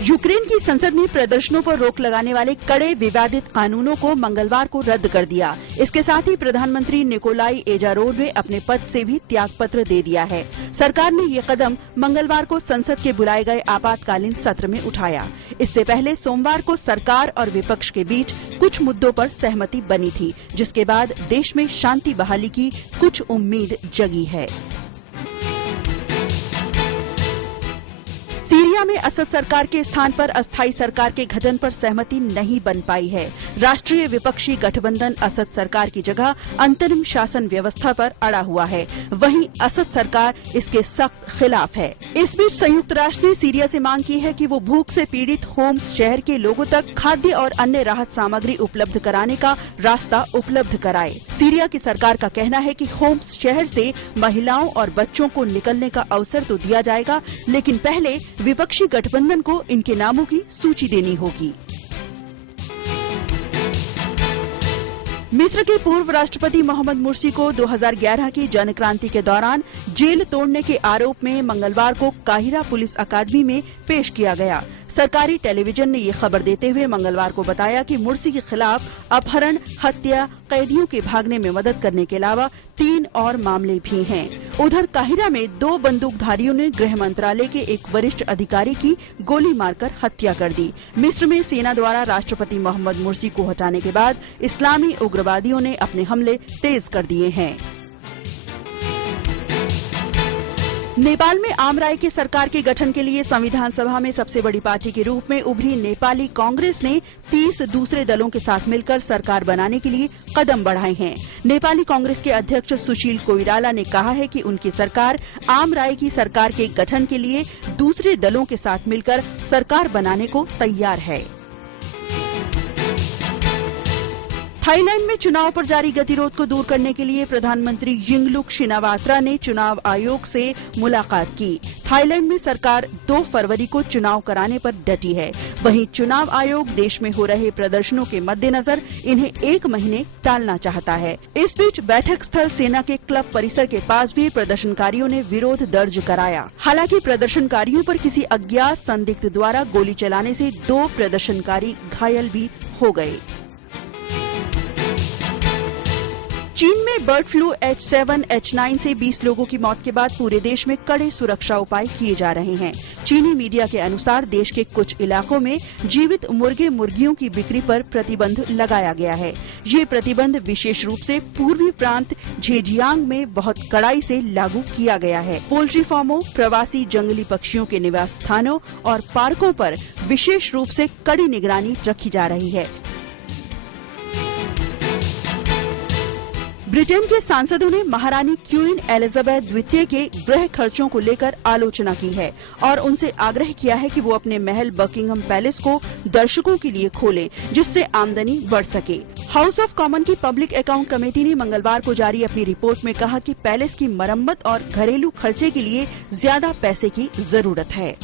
Ukraine की संसद ने प्रदर्शनों पर रोक लगाने वाले कड़े विवादित कानूनों को मंगलवार को रद्द कर दिया। इसके साथ ही प्रधानमंत्री निकोलाई एजारोव ने अपने पद से भी त्याग पत्र दे दिया है। सरकार ने ये कदम मंगलवार को संसद के बुलाए गए आपातकालीन सत्र में उठाया। इससे पहले सोमवार को सरकार और विपक्ष के बीच कुछ मुद्दों पर सहमति बनी थी, जिसके बाद देश में शांति बहाली की कुछ उम्मीद जगी है। सीरिया में असद सरकार के स्थान पर अस्थायी सरकार के गठन पर सहमति नहीं बन पाई है। राष्ट्रीय विपक्षी गठबंधन असद सरकार की जगह अंतरिम शासन व्यवस्था पर अड़ा हुआ है। वहीं असद सरकार इसके सख्त खिलाफ है। इस बीच संयुक्त राष्ट्र ने सीरिया से मांग की है कि वो भूख से पीड़ित होम्स शहर के लोगों तक खाद्य और अन्य राहत सामग्री उपलब्ध कराने का रास्ता उपलब्ध कराए। सीरिया की सरकार का कहना है कि होम्स शहर से महिलाओं और बच्चों को निकलने का अवसर तो दिया जाएगा, लेकिन पहले विपक्षी गठबंधन को इनके नामों की सूची देनी होगी। मिस्र के पूर्व राष्ट्रपति मोहम्मद मुर्सी को 2011 की जन क्रांति के दौरान जेल तोड़ने के आरोप में मंगलवार को काहिरा पुलिस अकादमी में पेश किया गया। सरकारी टेलीविजन ने ये खबर देते हुए मंगलवार को बताया कि मुर्सी के खिलाफ अपहरण, हत्या, कैदियों के भागने में मदद करने के अलावा 3 और मामले भी हैं। उधर काहिरा में 2 बंदूकधारियों ने गृह मंत्रालय के एक वरिष्ठ अधिकारी की गोली मारकर हत्या कर दी। मिस्र में सेना द्वारा राष्ट्रपति मोहम्मद मुर्सी को हटाने के बाद इस्लामी उग्रवादियों ने अपने हमले तेज कर दिए हैं। नेपाल में आम राय की सरकार के गठन के लिए संविधान सभा में सबसे बड़ी पार्टी के रूप में उभरी नेपाली कांग्रेस ने 30 दूसरे दलों के साथ मिलकर सरकार बनाने के लिए कदम बढ़ाए हैं। नेपाली कांग्रेस के अध्यक्ष सुशील कोइराला ने कहा है कि उनकी सरकार आम राय की सरकार के गठन के लिए दूसरे दलों के साथ मिलकर सरकार बनाने को तैयार है। थाईलैंड में चुनाव पर जारी गतिरोध को दूर करने के लिए प्रधानमंत्री यिंगलुक शिनावात्रा ने चुनाव आयोग से मुलाकात की। थाईलैंड में सरकार 2 फरवरी को चुनाव कराने पर डटी है। वहीं चुनाव आयोग देश में हो रहे प्रदर्शनों के मद्देनजर इन्हें 1 महीने टालना चाहता है। इस बीच बैठक स्थल सेना के क्लब परिसर के पास भी प्रदर्शनकारियों ने विरोध दर्ज कराया। हालांकि प्रदर्शनकारियों पर किसी अज्ञात संदिग्ध द्वारा गोली चलाने से 2 प्रदर्शनकारी घायल भी हो गए। चीन में बर्ड फ्लू H7H9 से 20 लोगों की मौत के बाद पूरे देश में कड़े सुरक्षा उपाय किए जा रहे हैं। चीनी मीडिया के अनुसार देश के कुछ इलाकों में जीवित मुर्गे मुर्गियों की बिक्री पर प्रतिबंध लगाया गया है। ये प्रतिबंध विशेष रूप से पूर्वी प्रांत झेजियांग में बहुत कड़ाई से लागू किया गया है। पोल्ट्री फार्मों, प्रवासी जंगली पक्षियों के निवास स्थानों और पार्कों पर विशेष रूप से कड़ी निगरानी रखी जा रही है। ब्रिटेन के सांसदों ने महारानी क्वीन एलिजाबेथ द्वितीय के गृह खर्चों को लेकर आलोचना की है और उनसे आग्रह किया है कि वो अपने महल बकिंघम पैलेस को दर्शकों के लिए खोलें, जिससे आमदनी बढ़ सके। हाउस ऑफ कॉमन की पब्लिक अकाउंट कमेटी ने मंगलवार को जारी अपनी रिपोर्ट में कहा कि पैलेस की मरम्मत और घरेलू खर्चे के लिए ज्यादा पैसे की जरूरत है।